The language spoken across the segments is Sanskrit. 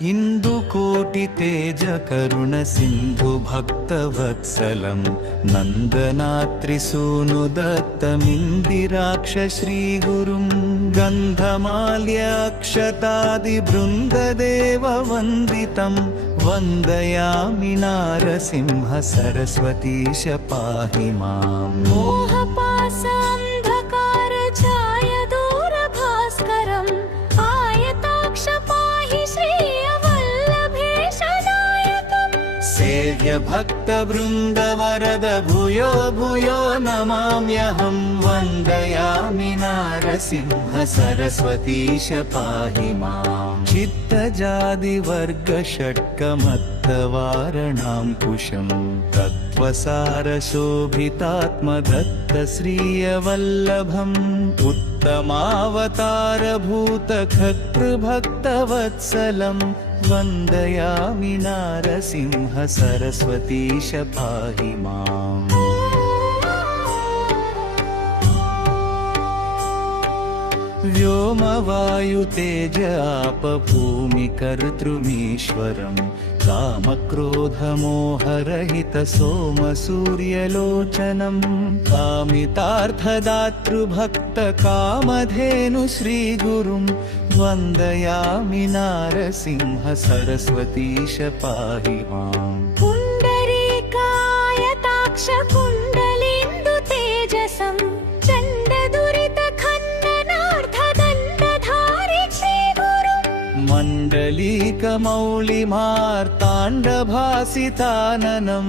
इन्दुकोटितेजकरुणसिन्धुभक्तवत्सलं नन्दनात्रिसूनुदत्तमिन्दिराक्ष श्रीगुरुं गन्धमाल्यक्षतादिबृन्ददेववन्दितं वन्दयामि नारसिंह सरस्वतीश पाहि माम्। मोहपाशान्धकारछायदूरभास्करम् आयताक्ष पाहि श्रियवल्लभेशनायकम्। सेव्य भक्तवृन्दवरद भूयो भूयो नमाम्यहं वन्दयामि नारसिंह सरस्वतीश पाहि माम्। चित्तजादिवर्गषट्कमत्तवारणाङ्कुशं तत्त्वसारशोभितात्मदत्तश्रियवल्लभम् उत्तमावतारभूतखकृभक्तवत्सलं वन्दयामि नारसिंह सरस्वतीश पाहि माम्। व्योमवायुतेज आपभूमिकर्तृमीश्वरं कामक्रोधमोहरहितसोमसूर्यलोचनं कामितार्थदातृभक्तकामधेनु श्रीगुरुं वन्दयामि नारसिंह सरस्वतीश पाहि माम्। पुण्डरीकायताक्ष कुण्डलेन्दुतेजसं चण्डदुरितखण्डनार्थदण्डधारि श्रीगुरुं मण्डलीकमौलिमार्ताण्डभासिताननं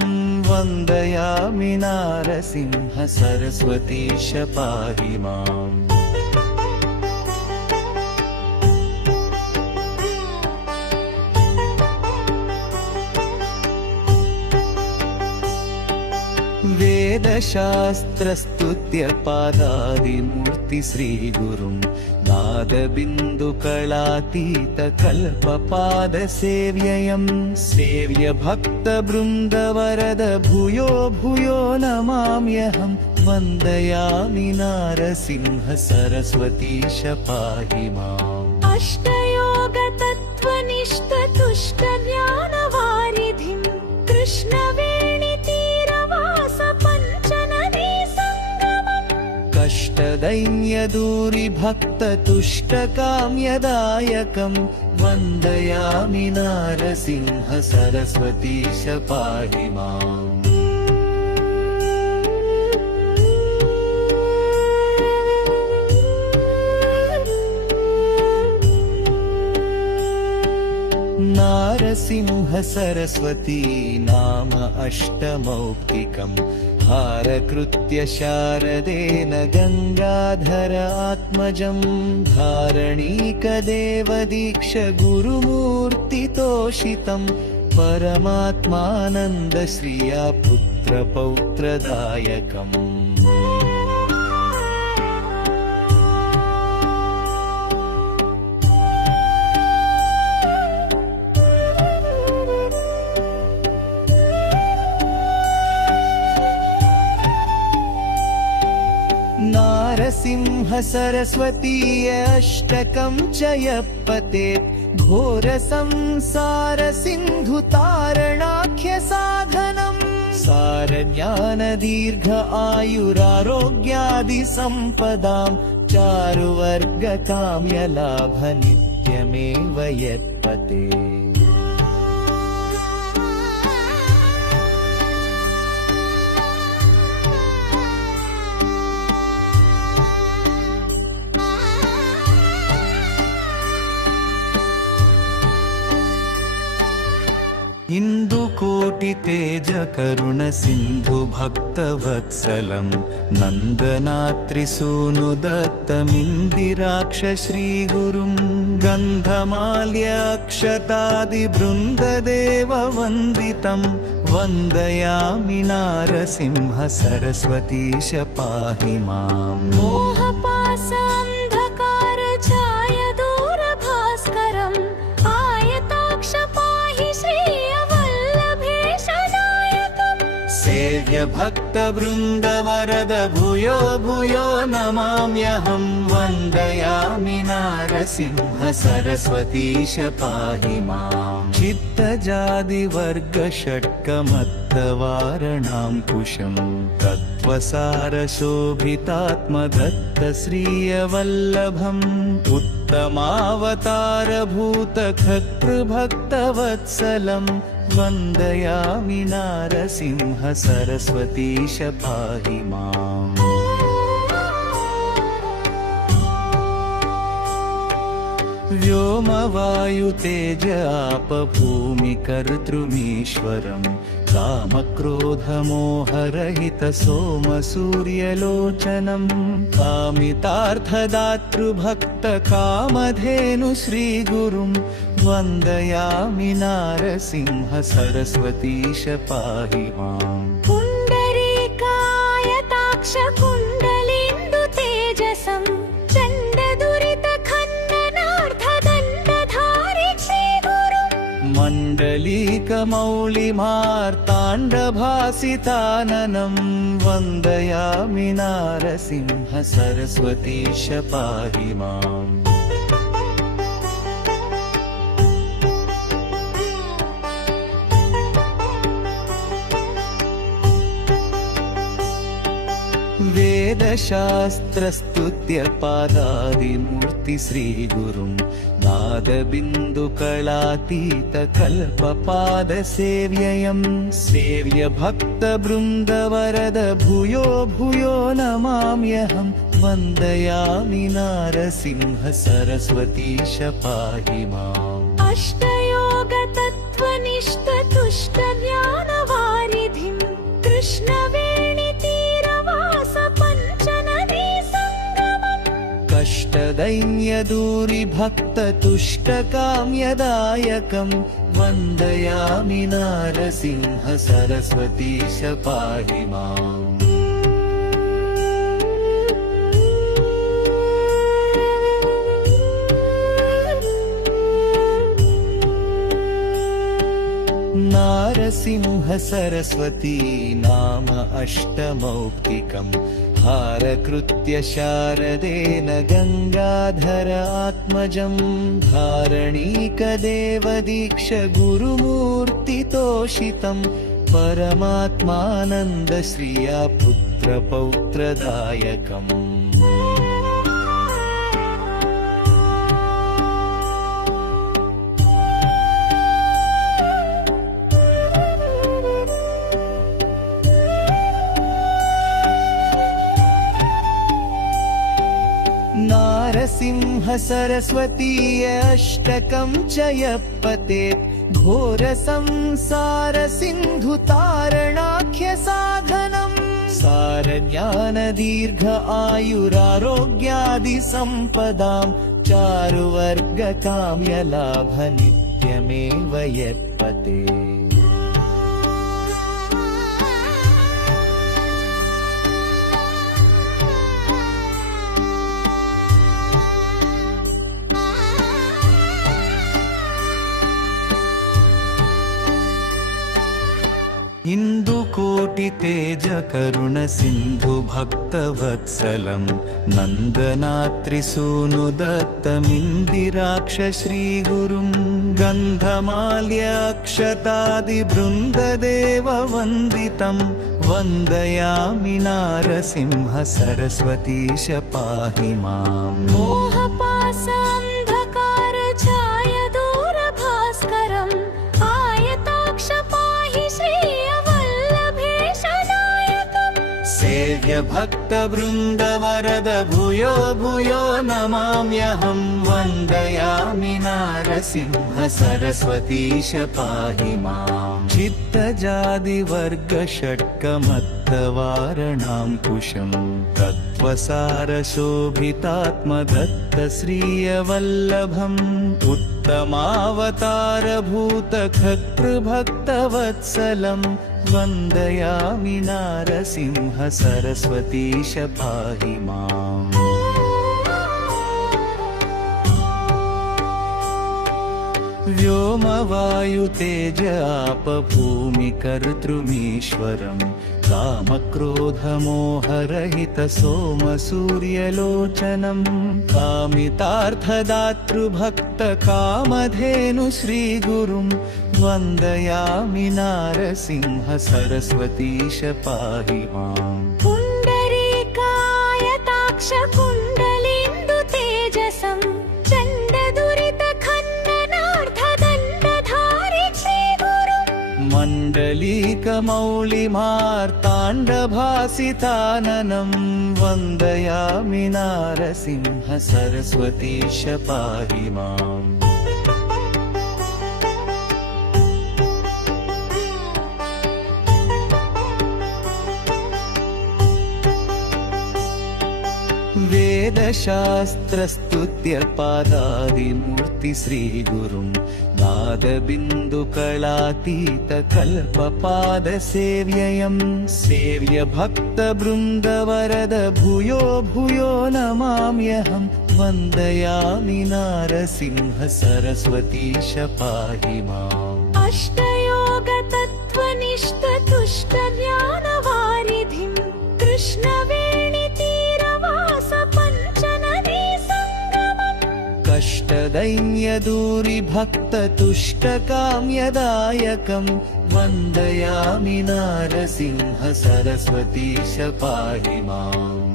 वन्दयामि नारसिंह सरस्वतीश पाहि माम्। वेदशास्त्रस्तुत्यपादादिमूर्ति श्रीगुरुं नादबिन्दुकलातीतकल्पपादसेव्ययं सेव्य भक्तवृन्दवरद भूयो भूयो नमाम्यहं वन्दयामि नारसिंह सरस्वतीश पाहि माम्। अष्टयोगतत्त्वनिष्ठतुष्टज्ञानवारिधिं कष्टदैन्यदूरिभक्ततुष्टकाम्यदायकं वन्दयामि नारसिंह सरस्वतीश पाहि माम्। नारसिंह सरस्वती नाम अष्टमौक्तिकम् हारकृत्य शारदेन गङ्गाधर आत्मजं धारणीकदेवदीक्ष गुरुमूर्तितोषितं परमात्मानन्दश्रिया पुत्रपौत्रदायकम्। नारसिंह सरस्वतीय अष्टकं च यः पठेत् घोरसंसारसिन्धुतारणाख्यसाधनम् सारज्ञानदीर्घ आयुरारोग्यादिसम्पदां चारुवर्गकाम्यलाभनित्यमेव यत्पतेत्। इन्दुकोटितेजकरुणसिन्धुभक्तवत्सलं नन्दनात्रिसूनुदत्तमिन्दिराक्ष श्रीगुरुं गन्धमाल्यक्षतादिबृन्ददेववन्दितं वन्दयामि नारसिंह सरस्वतीश पाहि माम्। मोहपाशान्धकारछायदूरभास्करम् आयताक्ष पाहि श्रियवल्लभेशनायकम्। सेव्य भक्तवृन्दवरद भूयो भूयो नमाम्यहं वन्दयामि नारसिंह सरस्वतीश पाहि माम् चित्तजादिवर्गषट्कमत्तवारणाङ्कुशं तत्त्वसारशोभितात्मदत्तश्रियवल्लभम् उत्तमावतारभूतखतृभक्तवत्सलं वन्दयामि नारसिंह सरस्वतीश पाहि माम् व्योमवायुतेज आपभूमिकर्तृमीश्वरं कामक्रोधमोहरहितसोमसूर्यलोचनं कामितार्थदातृभक्तकामधेनु श्रीगुरुं वन्दयामि नारसिंह सरस्वतीश पाहि माम् पुण्डरीकायताक्ष कुण्डलेन्दु तेजसं चण्डदुरितखण्डनार्थदण्डधारि श्रीगुरुं मण्डलीकमौलिमार्ताण्डभासिताननं वन्दयामि नारसिंह सरस्वतीश पाहि माम् वेदशास्त्रस्तुत्यपादादिमूर्ति श्रीगुरुं नादबिन्दुकलातीतकल्पपादसेव्ययं सेव्य भक्तवृन्दवरद भूयो भूयो नमाम्यहं वन्दयामि नारसिंह सरस्वतीश पाहि माम् अष्टयोगतत्त्वनिष्ठतुष्टज्ञानवारिधिं कृष्णवेणितीरवास पञ्चनदी सङ्गमम् कष्टदैन्यदूरिभक्ततुष्टकाम्यदायकं वन्दयामि नारसिंह सरस्वतीश पाहि माम् नारसिंह सरस्वती नाम अष्टमौक्तिकम् हारकृत्य शारदेन गङ्गाधर आत्मजं धारणीकदेवदीक्ष गुरुमूर्तितोषितं परमात्मानन्दश्रिया पुत्रपौत्रदायकम् नारसिंह सरस्वतीय अष्टकं च यः पठेत् घोरसंसारसिन्धुतारणाख्यसाधनं सारज्ञानदीर्घ आयुरारोग्यादिसम्पदां चारुवर्गकाम्यलाभनित्यमेव यत्पतेत् इन्दुकोटितेज करुणसिन्धु भक्तवत्सलं नन्दनात्रिसूनुदत्तमिन्दिराक्ष श्रीगुरुं गन्धमाल्यक्षतादिबृन्ददेववन्दितं वन्दयामि नारसिंह सरस्वतीश पाहि माम् मोहपाशान्धकारछायदूरभास्करम् आयताक्ष पाहि श्रियवल्लभेशनायकम् सेव्य भक्तवृन्दवरद भूयो भूयो नमाम्यहं वन्दयामि नारसिंह सरस्वतीश पाहि माम् चित्तजादिवर्गषट्कमत्तवारणाङ्कुशं तत्त्वसारशोभितात्मदत्तश्रियवल्लभम् उत्तमावतारभूतखतृभक्तवत्सलं वन्दयामि नारसिंह सरस्वतीश पाहि माम् व्योमवायुतेज आपभूमिकर्तृमीश्वरं कामक्रोधमोहरहितसोमसूर्यलोचनम् कामितार्थदातृभक्तकामधेनु श्रीगुरुं वन्दयामि नारसिंह सरस्वतीश पाहि माम्। पुण्डरीकायताक्ष कुण्डलेन्दु तेजसं चण्डदुरितखण्डनार्थदण्डधारि श्रीगुरुम् मण्डलीकमौलिमार्ताण्डभासिताननं वन्दयामि नारसिंह सरस्वतीश पाहि माम्। वेदशास्त्रस्तुत्य पादादिमूर्ति श्रीगुरुं नादबिन्दुकलातीतकल्पपादसेव्ययं सेव्य भक्तवृन्दवरद भूयो भूयो नमाम्यहं वन्दयामि नारसिंह सरस्वतीश पाहि माम्। अष्टयोगतत्त्वनिष्ठतुष्टज्ञानवारिधिं कृष्णवेणितीरवास पञ्चनदी सङ्गमम् कष्टदैन्यदूरिभक्ततुष्टकाम्यदायकं वन्दयामि नारसिंह सरस्वतीश पाहि माम्।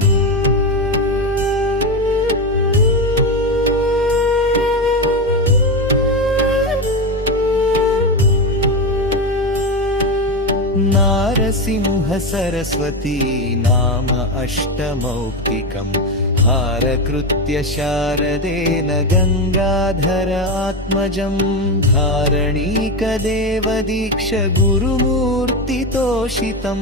नारसिंह सरस्वती नाम अष्टमौक्तिकम् हारकृत्य शारदेन गङ्गाधर आत्मजं धारणीकदेवदीक्ष गुरुमूर्तितोषितं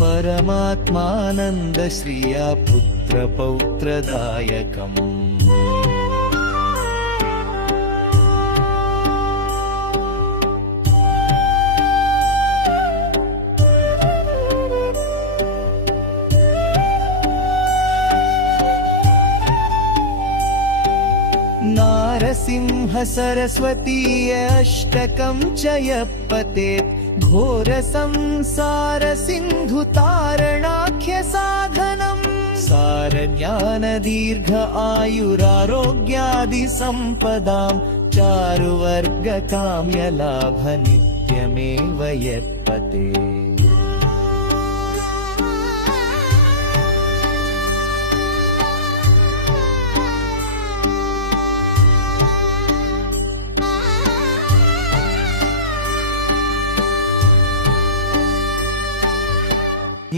परमात्मानन्दश्रिया पुत्रपौत्रदायकम्। नारसिंह सरस्वतीय अष्टकं च यः पठेत् घोरसंसारसिन्धुतारणाख्य साधनम् सारज्ञानदीर्घ आयुरारोग्यादिसम्पदां चारुवर्गकाम्यलाभ नित्यमेव यत्पतेत्।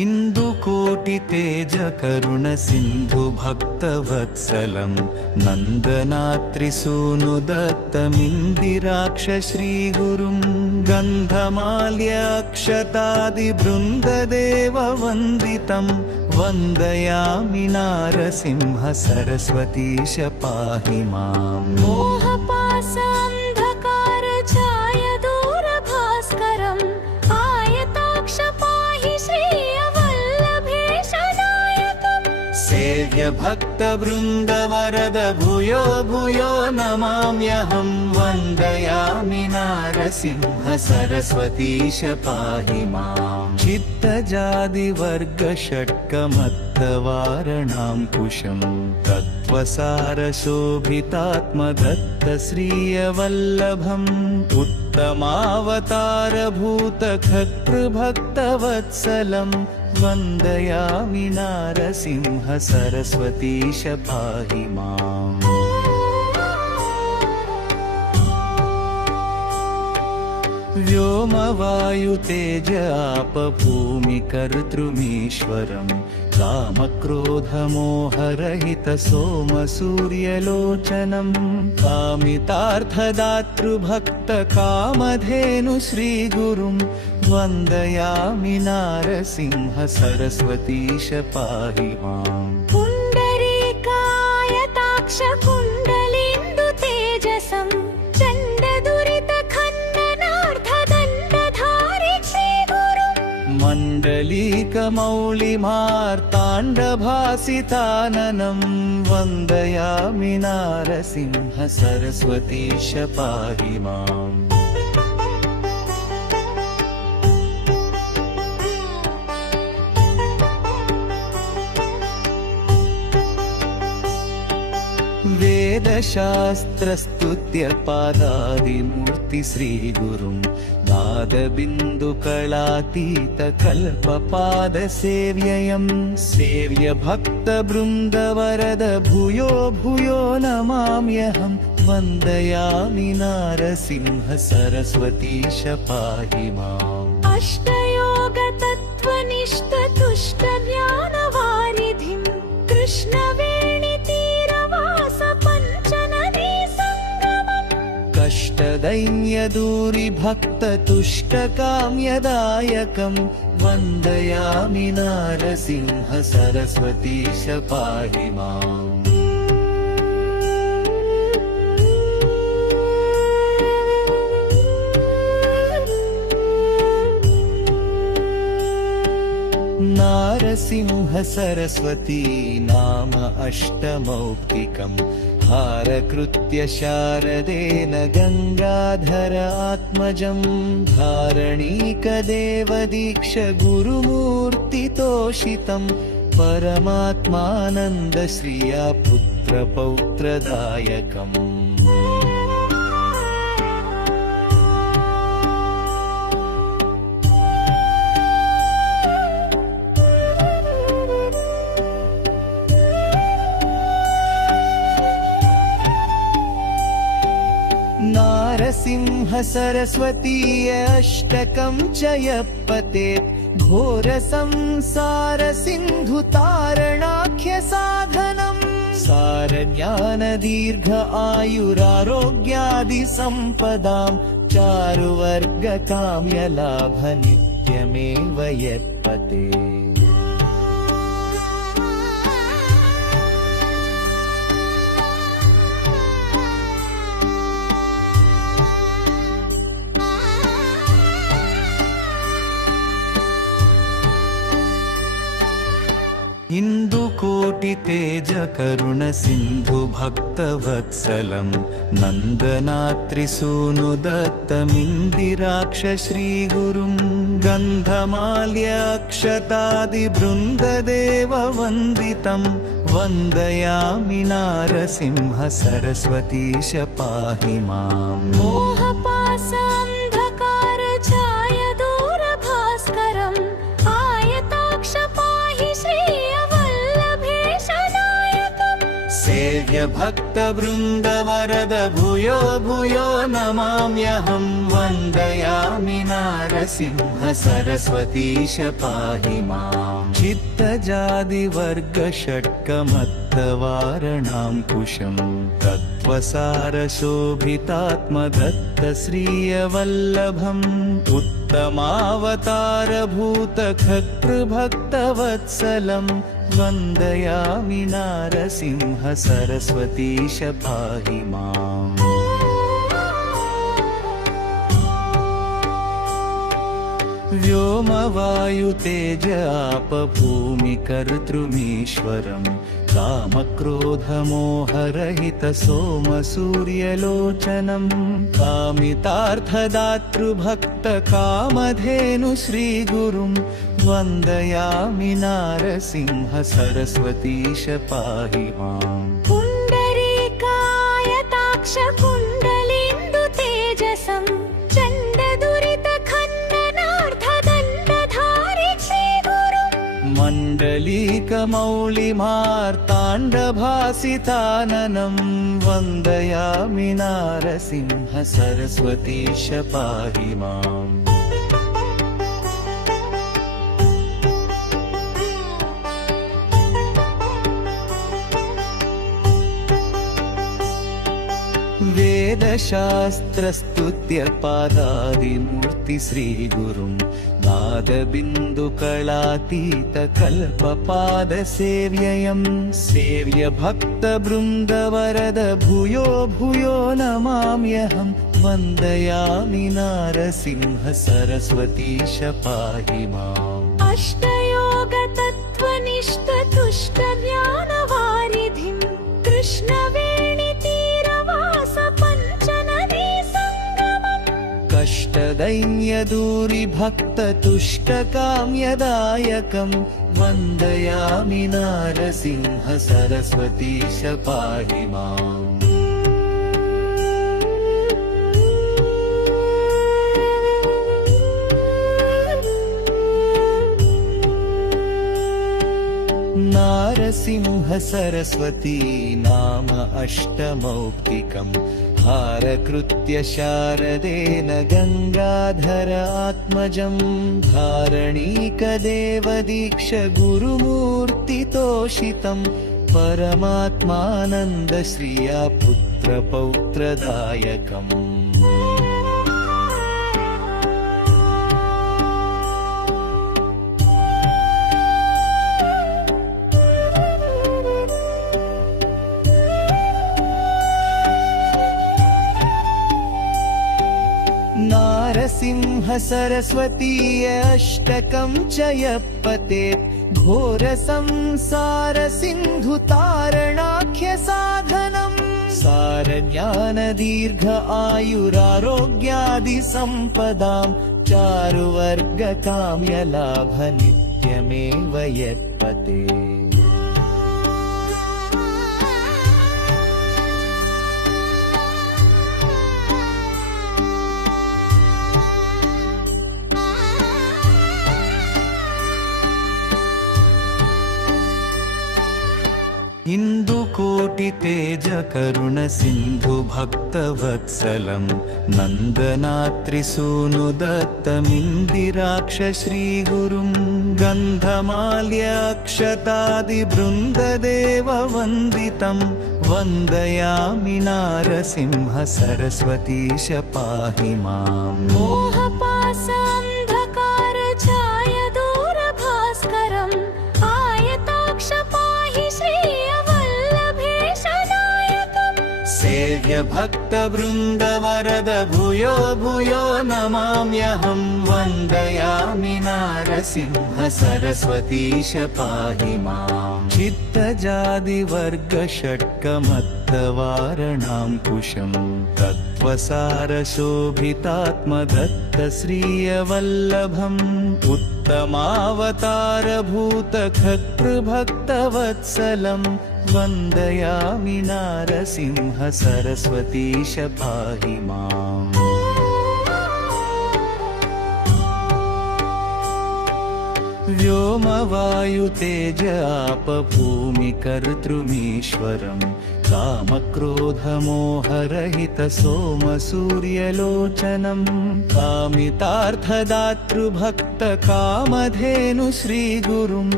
इन्दुकोटितेज करुण सिन्धु भक्तवत्सलं नन्दनात्रिसूनुदत्तमिन्दिराक्ष श्रीगुरुं गन्धमाल्यक्षतादिबृन्ददेव वन्दितं वन्दयामि नारसिंह सरस्वतीश पाहि माम्। मोहपाशान्धकार छायदूरभास्करम् आयताक्ष पाहि श्रियवल्लभेशनायकम् सेव्य भक्तवृन्दवरद भूयो भूयो नमाम्यहं वन्दयामि नारसिंह सरस्वतीश पाहि माम्। चित्तजादिवर्गषट्कमत्तवारणाङ्कुशं तत्त्वसारशोभितात्मदत्तश्रियवल्लभम् उत्तमावतारभूतकर्तृभक्तवत्सलं वन्दयामि नारसिंह सरस्वतीश पाहि माम्। व्योमवायुतेज आपभूमिकर्तृमीश्वरं कामक्रोधमोहरहितसोमसूर्यलोचनं कामितार्थदातृभक्तकामधेनु श्रीगुरुं वन्दयामि नारसिंह सरस्वतीश पाहि माम्। पुण्डरीकायताक्ष कुण्डलेन्दु तेजसं चण्डदुरितखण्डनार्थदण्डधारि श्रीगुरुम् मण्डलीकमौलिमार्ताण्डभासिताननं वन्दयामि नारसिंह सरस्वतीश पाहि माम्। वेदशास्त्रस्तुत्यपादादिमूर्ति श्रीगुरुं नादबिन्दुकलातीतकल्पपादसेव्ययं सेव्य भक्तवृन्दवरद भूयो भूयो नमाम्यहं वन्दयामि नारसिंह सरस्वतीश पाहि माम् अष्टयोग तत्त्वनिष्ठ तुष्ट ज्ञानवारिधिं कृष्णवेणीतीरवास पञ्चनदी सङ्गमम् कष्टदैन्यदूरि भक्ततुष्टकाम्यदायकं वन्दयामि नारसिंह सरस्वतीश पाहि माम् नारसिंह सरस्वती नाम अष्टमौक्तिकम् हारकृत्य शारदेन गङ्गाधर आत्मजम् धारणीकदेवदीक्ष गुरुमूर्तितोषितम् परमात्मानन्दश्रिया पुत्रपौत्रदायकम् नारसिंह सरस्वतीय अष्टकं च यः पठेत् घोरसंसार सिन्धुतारणाख्य साधनम् सारज्ञानदीर्घ आयुरारोग्यादि सम्पदां चारुवर्ग काम्यलाभ नित्यमेव यः पठेत् इंदुकोटितेज करुण सिंधु भक्तवत्सलं नन्दनात्रिसूनुदत्तमिन्दिराक्ष श्रीगुरुं गन्धमाल्य अक्षतादिवृन्ददेव वन्दितं वन्दयामि नारसिंह सरस्वतीश पाहि माम् मोहपाशान्धकार छायादूरभास्करम् आयताक्ष पाहि श्रियवल्लभेशनायकम् सेव्य भक्तवृन्दवरद भूयो भूयो नमाम्यहं वन्दयामि नारसिंह सरस्वतीश पाहि माम् चित्तजादिवर्गषट्कमत्तवारणाङ्कुशं तत्त्वसारशोभितात्मदत्तश्रियवल्लभम् उत्तमावतारभूतखत्रुभक्तवत्सलं वन्दयामि नारसिंह सरस्वतीश पाहि माम् व्योमवायुतेज आप भूमिकर्तृमीश्वरम् कामक्रोधमोहरहित सोमसूर्यलोचनम् कामितार्थदातृभक्त कामधेनु श्रीगुरुं वन्दयामि नारसिंह सरस्वतीश पाहि माम् पुण्डरीकायताक्ष कुण्डलेन्दु तेजसं चण्डदुरितखण्डनार्थदण्डधारि श्रीगुरुम् मण्डलीकमौलिमार्ताण्डभासिताननं वन्दयामि नारसिंह सरस्वतीश पाहि माम् वेदशास्त्रस्तुत्यपादादिमूर्ति श्रीगुरुं नादबिन्दुकलातीतकल्पपादसेव्ययं सेव्य भक्तवृन्दवरद भूयो भूयो नमाम्यहं वन्दयामि नारसिंह सरस्वतीश पाहि माम् अष्टयोग तत्त्वनिष्ठ तुष्ट ज्ञानवारिधिं कृष्णवेणीतीरवास पञ्चनदी सङ्गमम् कष्टदैन्यदूरि भक्ततुष्टकाम्यदायकं वन्दयामि नारसिंह सरस्वतीश पाहि माम् नारसिंह सरस्वती नाम अष्टमौक्तिकम् हारकृत्य शारदेन गङ्गाधर आत्मजं धारणीकदेवदीक्ष गुरुमूर्तितोषितं परमात्मानन्दश्रिया पुत्रपौत्रदायकम् नारसिंह सरस्वतीय अष्टकं च यः पठेत् घोरसंसार सिन्धुतारणाख्य साधनम् सारज्ञान दीर्घ आयुरारोग्यादि सम्पदां चारुवर्ग काम्यलाभ नित्यमेव यत्पतेत् हिन्दुकोटि तेज करुण सिन्धु भक्तवत्सलं नन्दनात्रिसूनु दत्तमिन्दिराक्ष श्रीगुरुं गन्धमाल्य अक्षतादिवृन्ददेव वन्दितं वन्दयामि नारसिंह सरस्वतीश पाहि माम् मोहपाशान्धकार छाय दूरभास्करम् आयताक्ष पाहि सेव्य भक्त वृन्द वरद भूयो भूयो नमाम्यहं वन्दयामि नारसिंह सरस्वतीश पाहि माम् चित्तजादिवर्ग षट्कमत्तवारणाङ्कुशं तत्त्वसारशोभितात्मदत्त श्रियवल्लभम् उत्तमावतारभूतखत्पृभक्तवत्सलं वन्दयामि नारसिंह सरस्वतीश पाहि माम् व्योमवायुतेज आप भूमिकर्तृमीश्वरम् कामक्रोधमोहरहित सोमसूर्यलोचनम् कामितार्थदातृभक्त कामधेनु श्रीगुरुं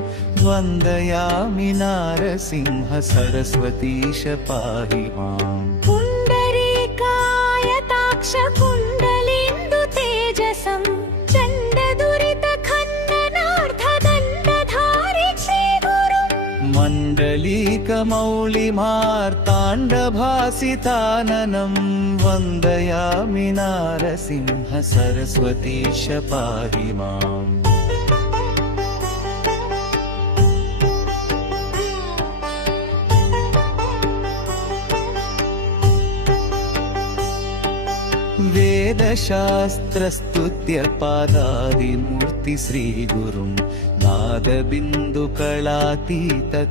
वन्दयामि नारसिंह सरस्वतीश पाहि माम् पुण्डरीकायताक्ष कुण्डलेन्दु तेजसं चण्डदुरितखण्डनार्थदण्डधारि श्रीगुरुं मण्डलीकमौलिमार्ताण्डभासिताननं वन्दयामि नारसिंह सरस्वतीश पाहि माम् वेदशास्त्रस्तुत्य पादादिमूर्ति श्रीगुरुं नादबिन्दुकलातीत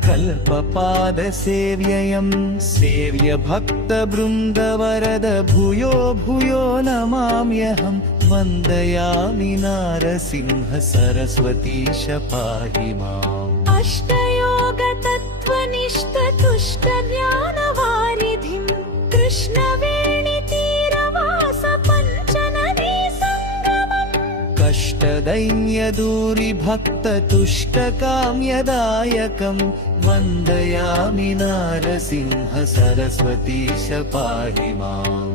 कल्पपादसेव्ययं सेव्य भक्तवृन्दवरद भूयो भूयो नमाम्यहं वन्दयामि नारसिंह सरस्वतीश पाहि माम् अष्टयोग तत्त्वनिष्ठ तुष्ट ज्ञानवारिधिं कृष्णवेणितीरवास पञ्चनदी सङ्गमम् कष्टदैन्यदूरि भक्ततुष्टकाम्यदायकं वन्दयामि नारसिंह सरस्वतीश पाहि माम्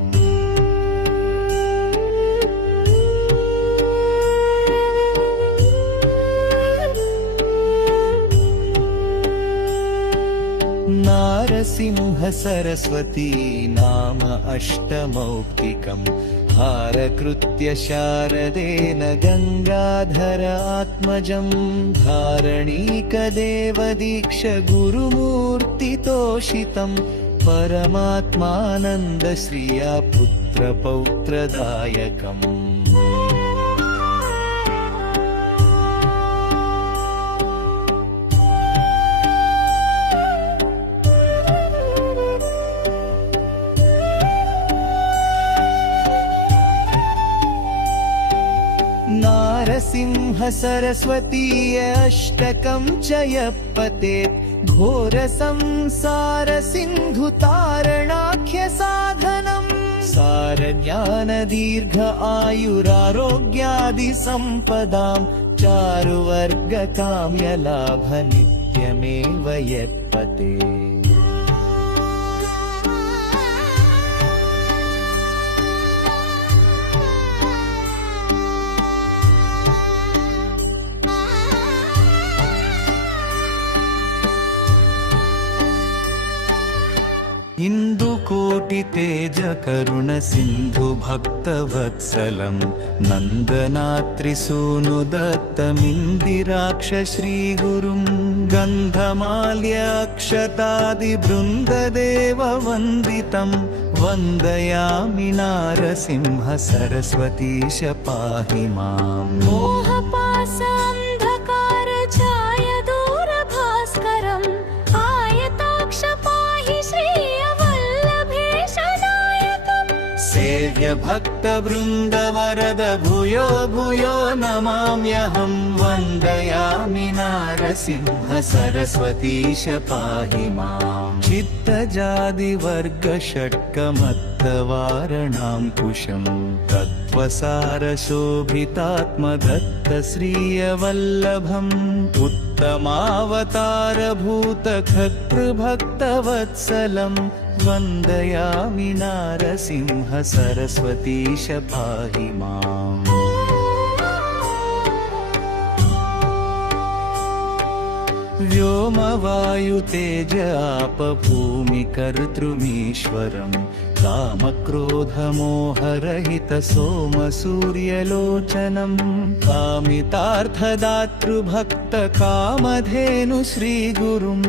नारसिंह सरस्वती नाम अष्टमौक्तिकम् हारकृत्य शारदेन गङ्गाधर आत्मजं धारणीकदेवदीक्ष गुरुमूर्तितोषितं परमात्मानन्दश्रिया पुत्रपौत्रदायकम् नारसिंह सरस्वतीय अष्टकं च यः पठेत् घोर संसार सिंधु तारणाख्य साधनम् सार ज्ञान दीर्घ आयुरारोग्यादि संपदाम् चारुवर्ग काम्य लाभ नित्यमेव यत्पते इंदुकोटि तेज करुण सिंधु भक्त वत्सलम् नंदनात्रिसूनु दत्तमिन्दिराक्ष श्रीगुरुं गन्धमाल्य अक्षतादि बृन्ददेव वन्दितं वन्दयामि नारसिंह सरस्वतीश पाहि माम् मोहपासान्धकार छाय दूरभास्करम् आयताक्ष पाहि श्रियवल्लभेशनायकम् सेव्य भक्त वृन्द वरद भूयो भूयो नमाम्यहं वन्दयामि नारसिंह सरस्वतीश पाहि माम् चित्तजादि वर्ग षट्कमत्तवारणाङ्कुशं तत्त्वसार शोभितात्मदत्त श्रियवल्लभम् उत्तमावतार भूत खतृभक्तवत्सलम् वन्दयामि नारसिंह सरस्वतीश पाहि माम् व्योम वायु तेज आप भूमि कर्तृमीश्वरम् काम क्रोध मोह रहित सोम सूर्यलोचनम् कामितार्थदातृ भक्त कामधेनु श्रीगुरुं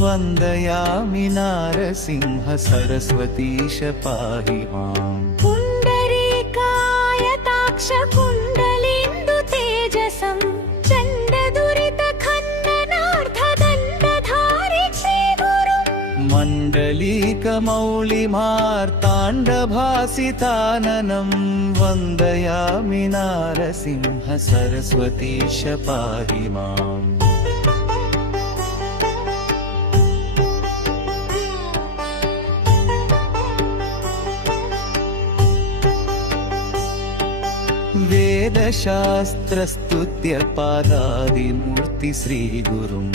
वन्दयामि नारसिंह सरस्वतीश पाहि माम् पुण्डरीकायताक्ष कुण्डलेन्दु तेजसं चण्ड दुरित खण्डनार्थदण्डधारि श्रीगुरुं मण्डलीकमौलिमार्ताण्डभासिताननं वन्दयामि नारसिंह सरस्वतीश पाहि माम् वेदशास्त्रस्तुत्य पादादिमूर्ति श्रीगुरुं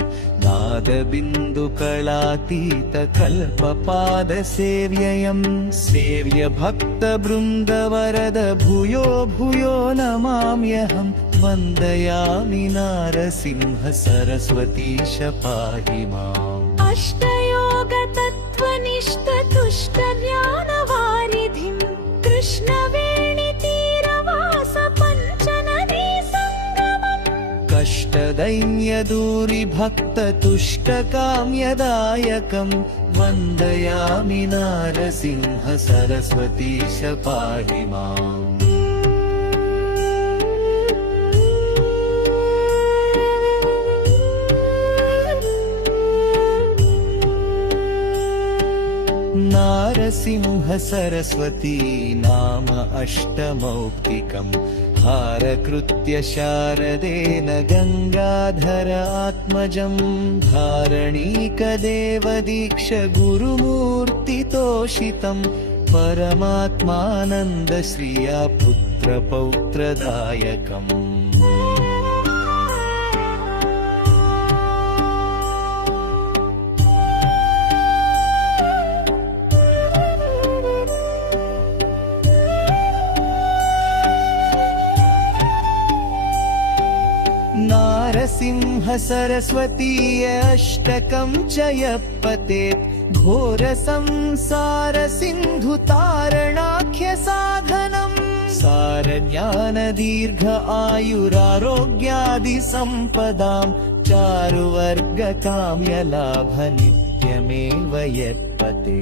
नादबिन्दुकलातीत कल्पपाद सेव्ययम् सेव्य भक्त बृन्द वरद भूयो भूयो नमाम्यहं वन्दयामि नारसिंह सरस्वतीश पाहि माम् अष्टयोग तत्त्वनिष्ठ तुष्ट ज्ञानवारिधिं कृष्णवेणितीरवास पञ्चनदी सङ्गमम् कष्टदैन्यदूरि भक्त तुष्ट काम्यदायकं वन्दयामि नारसिंह सरस्वतीश पाहि माम् नारसिंह सरस्वती नाम अष्टमौक्तिकम् हारकृत्य शारदेन गंगाधर आत्मजं धारणीकदेवदीक्ष गुरुमूर्तितोषितं परमात्मानन्द श्रिया पुत्रपौत्रदायकम् नारसिंह सरस्वतीय अष्टकं च यः पठेत् घोर संसार सिंधु तारणाख्य साधनम् सार ज्ञान दीर्घ आयुरारोग्यादि संपदाम् चारुवर्ग काम्य लाभ नित्यमेव यत्पते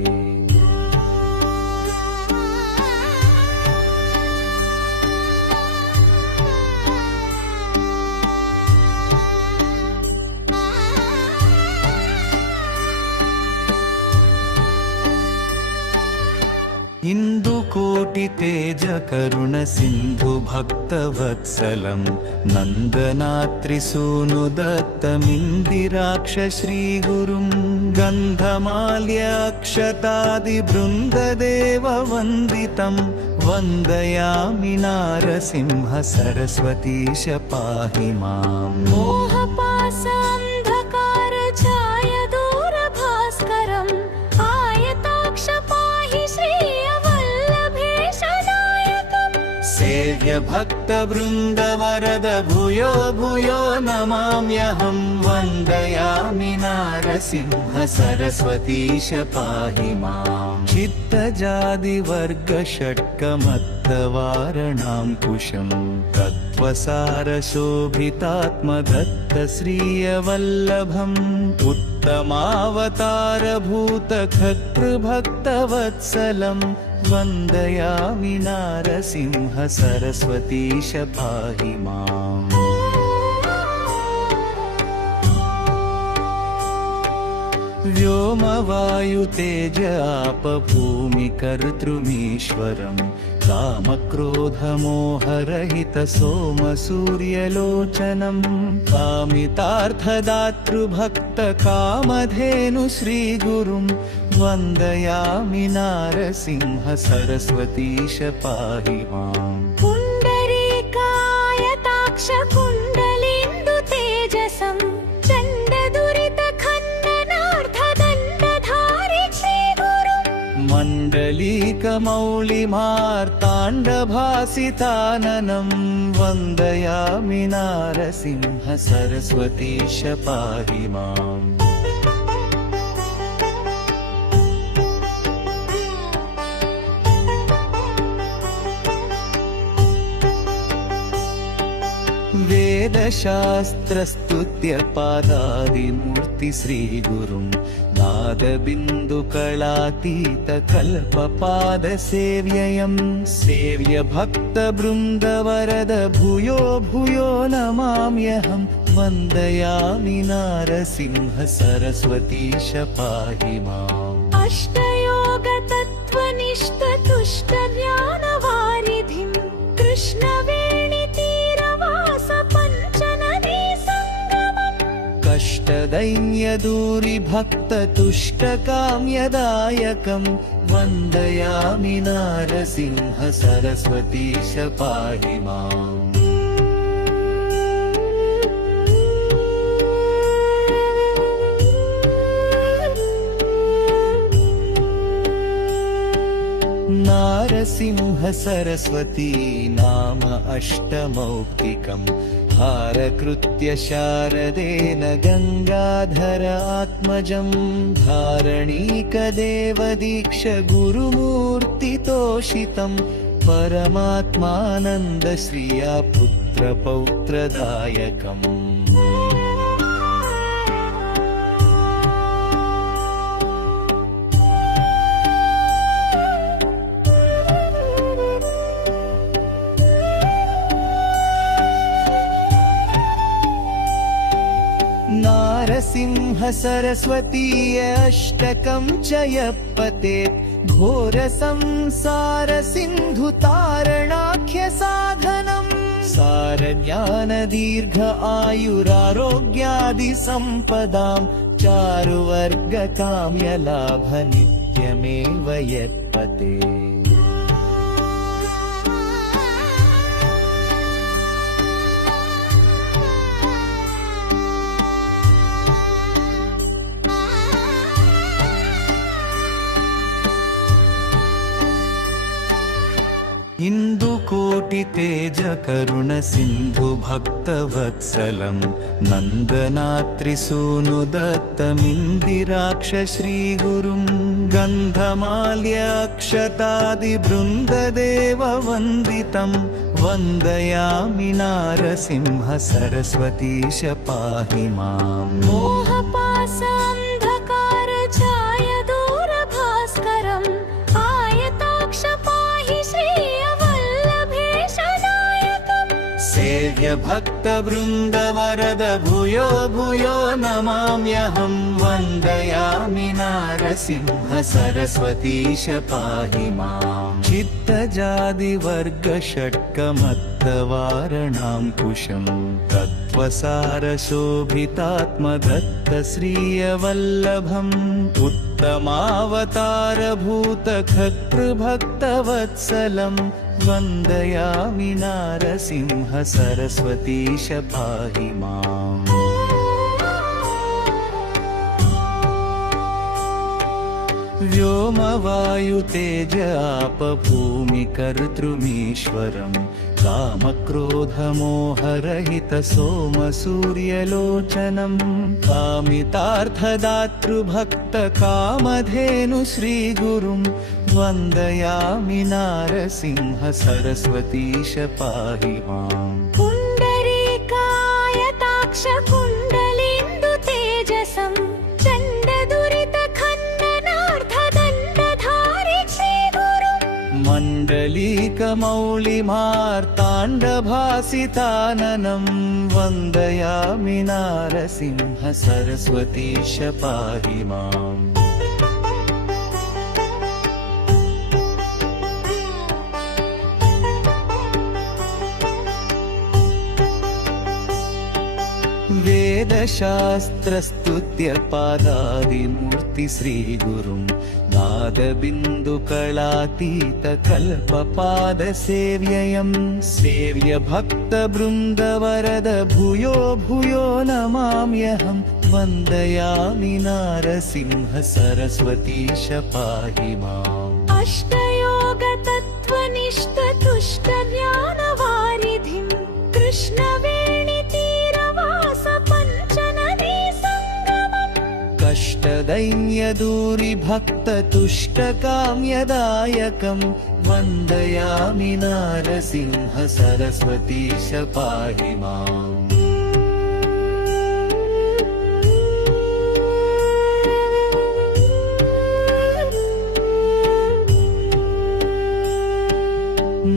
इंदुकोटि तेज करुणसिन्धुभक्तवत्सलं नन्दनात्रिसूनुदत्तमिन्दिराक्ष श्रीगुरुं गन्धमाल्यक्षतादिबृन्ददेववन्दितं वन्दयामि नारसिंह सरस्वतीश पाहि माम्। मोहपाशान्धकार छायादूरभास्करम् आयताक्ष पाहि श्रियवल्लभेश नायकम्। सेव्य भक्तवृन्दवरद भूयो भूयो नमाम्यहं वन्दयामि नारसिंह सरस्वतीश पाहि माम्। चित्तजादिवर्गषट्कमत्तवारणाङ्कुशं तत्त्वसारशोभितात्मदत्तश्रियवल्लभम् उत्तमावतारभूतखत्रुभक्तवत्सलं वन्दयामि नारसिंह सरस्वतीश पाहि माम्। व्योमवायुतेज आपभूमिकर्तृमीश्वरं कामक्रोधमोहरहितसोमसूर्यलोचनं कामितार्थदातृभक्तकामधेनु श्रीगुरुं वन्दयामि नारसिंह सरस्वतीश पाहि माम्। पुण्डरीकायताक्ष कुण्डलेन्दुतेजसं चण्डदुरितखण्डनार्थदण्डधारि श्रीगुरुम् मण्डलीकमौलिमार्ताण्डभासिताननं वन्दयामि नारसिंह सरस्वतीश पाहि माम्। वेदशास्त्रस्तुत्यपादादिमूर्ति श्रीगुरुं नादबिन्दुकलातीतकल्पपादसेव्ययं सेव्य भक्तवृन्दवरद भूयो भूयो नमाम्यहं वन्दयामि नारसिंह सरस्वतीश पाहि माम्। अष्टयोगतत्त्वनिष्ठतुष्टज्ञानवारिधिं कृष्णवेणीतीरवास पञ्चनदी सङ्गमम् कष्टदैन्यदूरिभक्ततुष्टकाम्यदायकं वन्दयामि नारसिंह सरस्वतीश पाहि माम्। नारसिंह सरस्वती नाम अष्टमौक्तिकं हारकृत्य शारदेन गङ्गाधर आत्मजं धारणीकदेवदीक्ष गुरुमूर्तितोषितं परमात्मानन्दश्रिया पुत्रपौत्रदायकम्। नारसिंह सरस्वतीय अष्टकं च यः पठेत् घोरसंसारसिन्धुतारणाख्यसाधनं सारज्ञानदीर्घ आयुरारोग्यादिसम्पदां चारुवर्गकाम्यलाभनित्यमेव यत्पतेत्। इन्दुकोटितेज करुणसिन्धुभक्तवत्सलं नन्दनात्रिसूनुदत्तमिन्दिराक्ष श्रीगुरुं गन्धमाल्यक्षतादिबृन्ददेववन्दितं वन्दयामि नारसिंह सरस्वतीश पाहि माम्। मोहपाशान्धकार छायादूरभास्करम् आयताक्ष पाहि श्रियवल्लभेश नायकम् सेव्य भक्तवृन्दवरद भूयो भूयो नमाम्यहं वन्दयामि नारसिंह सरस्वतीश पाहि माम् चित्तजादिवर्गषट्कमत्तवारणाङ्कुशं तत्त्वसारशोभितात्मदत्तश्रियवल्लभम् उत्तमावतारभूतखतृभक्तवत्सलं वन्दयामि नारसिंह सरस्वतीश पाहि माम् व्योमवायुतेज आप भूमिकर्तृमीश्वरं कामक्रोधमोहरहित सोमसूर्यलोचनं कामितार्थदातृभक्तकामधेनु श्रीगुरुं वन्दयामि नारसिंह सरस्वतीश पाहि माम् पुण्डरीकायताक्ष कुण्डलेन्दु तेजसं चण्डदुरितखण्डनार्थदण्डधारि श्रीगुरुं मण्डलीकमौलिमार्ताण्डभासिताननं वन्दयामि नारसिंह सरस्वतीश पाहि माम् वेदशास्त्रस्तुत्यपादादिमूर्ति श्रीगुरुं नादबिन्दुकलातीतकल्पपादसेव्ययं सेव्य भक्तवृन्दवरद भूयो भूयो नमाम्यहं वन्दयामि नारसिंह सरस्वतीश पाहि माम् अष्टयोगतत्त्वनिष्ठतुष्टज्ञानवारिधिं कृष्णवेणितीरवास पञ्चनदी सङ्गमम् कष्टदैन्यदूरिभक्ततुष्टकाम्यदायकं वन्दयामि नारसिंह सरस्वतीश पाहि माम्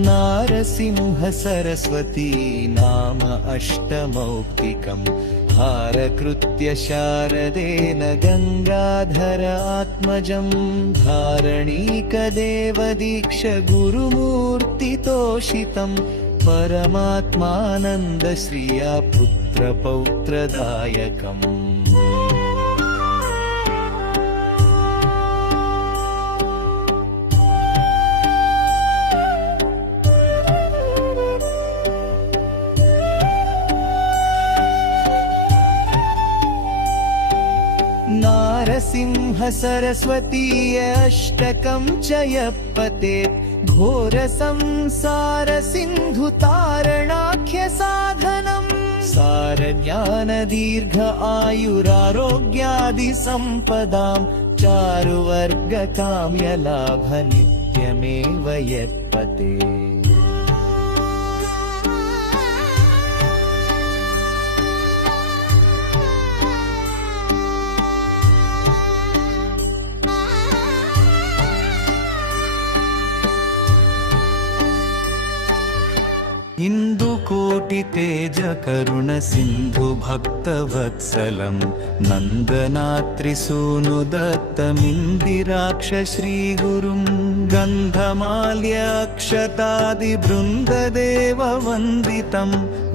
नारसिंह सरस्वती नाम अष्टमौक्तिकम् हारकृत्य शारदेन गङ्गाधर आत्मजं धारणीकदेवदीक्ष गुरुमूर्तितोषितं परमात्मानन्दश्रिया पुत्रपौत्रदायकम् नारसिंह सरस्वतीय अष्टकं च यः पठेत् घोरसंसारसिन्धुतारणाख्य साधनम् सारज्ञानदीर्घ आयुरारोग्यादिसम्पदां चारुवर्गकाम्यलाभ नित्यमेव यत्पतेत् इन्दुकोटितेज करुणसिन्धु भक्तवत्सलं नन्दनात्रिसूनुदत्तमिन्दिराक्ष श्रीगुरुं गन्धमाल्यक्षतादिबृन्ददेव वन्दितं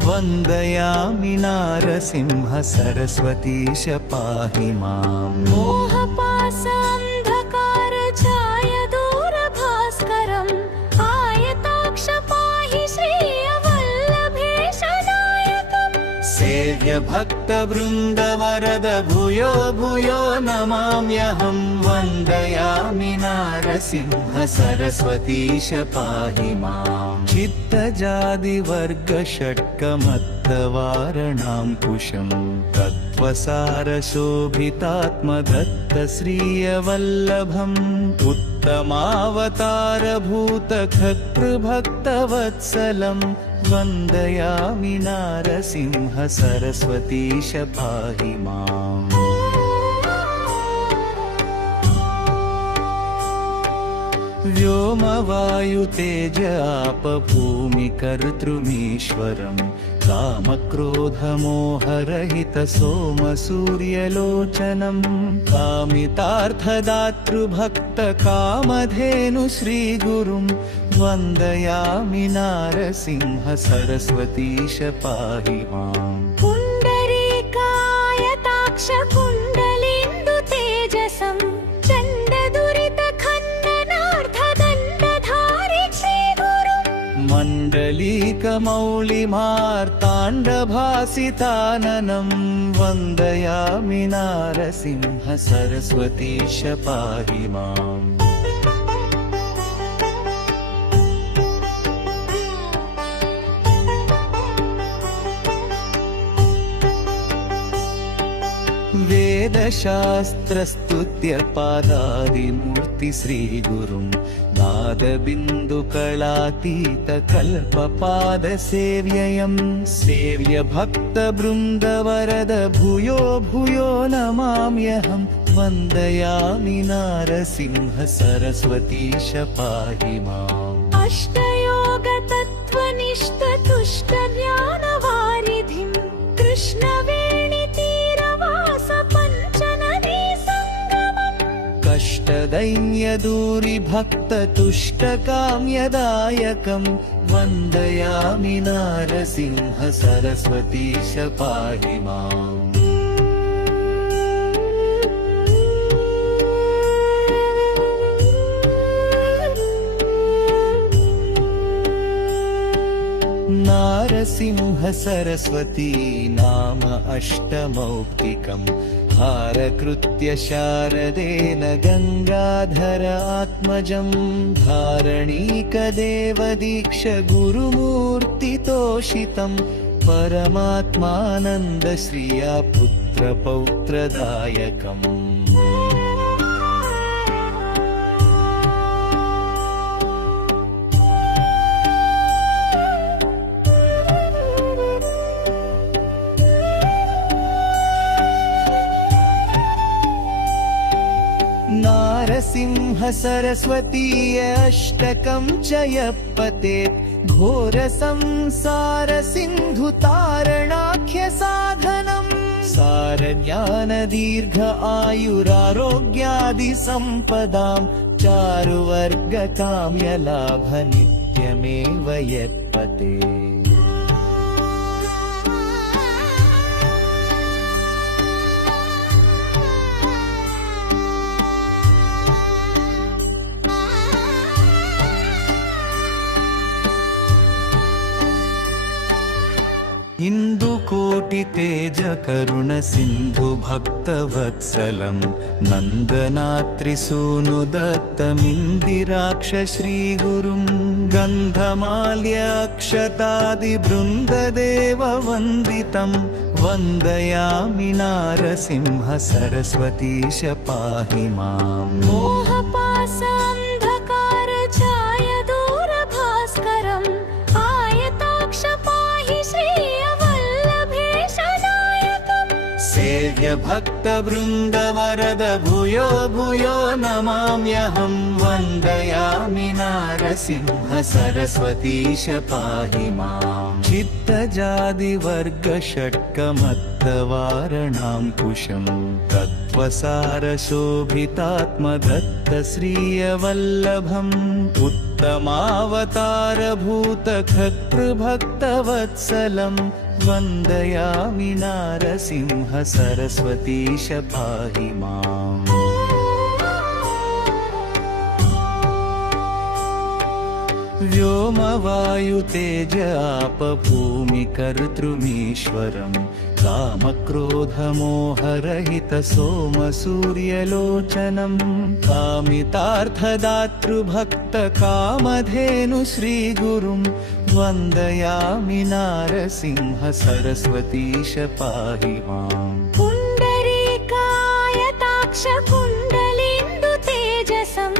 वन्दयामि नारसिंह सरस्वतीश पाहि माम् मोहपाशान्धकारछायदूरभास्करम् आयताक्ष पाहि श्रियवल्लभेशनायकम् सेव्य भक्तवृन्दवरद भूयो भूयो नमाम्यहं वन्दयामि नारसिंह सरस्वतीश पाहि माम् चित्तजादिवर्गषट्कमत्तवारणाङ्कुशं तत्त्वसारशोभितात्मदत्तश्रियवल्लभम् उत्तमावतारभूतखतृभक्तवत्सलं वन्दयामि नारसिंह सरस्वतीश पाहि माम् व्योमवायुतेज आप भूमिकर्तृमीश्वरम् कामक्रोधमोहरहित सोमसूर्यलोचनम् कामितार्थदातृभक्त कामधेनु श्रीगुरुं वन्दयामि नारसिंह सरस्वतीश पाहि माम्। पुण्डरीकायताक्ष कुण्डलेन्दु तेजसं चण्डदुरितखण्डनार्थदण्डधारि श्रीगुरुम् मण्डलीकमौलिमार्ताण्डभासिताननं वन्दयामि नारसिंह सरस्वतीश पाहि माम्। वेदशास्त्रस्तुत्य पादादिमूर्ति श्रीगुरुं नादबिन्दुकलातीत कल्पपादसेव्ययम् सेव्य भक्तवृन्दवरद भूयो भूयो नमाम्यहं वन्दयामि नारसिंह सरस्वतीश पाहि माम्। अष्टयोगतत्त्वनिष्ठ तुष्टज्ञानवारिधिं कृष्णवेणितीरवास पञ्चनदी सङ्गमम् कष्टदैन्यदूरि भक्ततुष्टकाम्यदायकं वन्दयामि नारसिंह सरस्वतीश पाहि माम्। नारसिंह सरस्वती नाम अष्टमौक्तिकम् हारकृत्य शारदेन गङ्गाधर आत्मजं धारणीकदेवदीक्ष गुरुमूर्तितोषितं परमात्मानन्दश्रिया पुत्रपौत्रदायकम् नारसिंह सरस्वतीय अष्टकं च यः पठेत् घोरसंसार सिन्धुतारणाख्य साधनम् सारज्ञान दीर्घ आयुरारोग्यादि सम्पदां चारुवर्ग काम्यलाभ नित्यमेव यः पठेत्। इन्दुकोटितेज करुण सिन्धु भक्तवत्सलं नन्दनात्रिसूनुदत्तमिन्दिराक्ष श्रीगुरुं गन्धमाल्य अक्षतादिबृन्ददेव वन्दितं वन्दयामि नारसिंह सरस्वतीश पाहि माम्। मोहपाशान्धकार छाय दूरभास्करम् आयताक्ष पाहि सेव्य भक्तवृन्दवरद भूयो भूयो नमाम्यहं वन्दयामि नारसिंह सरस्वतीश पाहि माम्। चित्तजादिवर्गषट्कमत्तवारणाङ्कुशं तत्त्वसारशोभितात्मदत्तश्रियवल्लभम् उत्तमावतारभूतखत्रुभक्तवत्सलं वन्दयामि नारसिंह सरस्वतीश पाहि माम्। व्योमवायुतेज आप भूमिकर्तृमीश्वरम् कामक्रोधमोहरहित सोमसूर्यलोचनम् कामितार्थदातृभक्त कामधेनु श्रीगुरुं वन्दयामि नारसिंह सरस्वतीश पाहि माम्। पुण्डरीकायताक्ष कुण्डलेन्दु तेजसं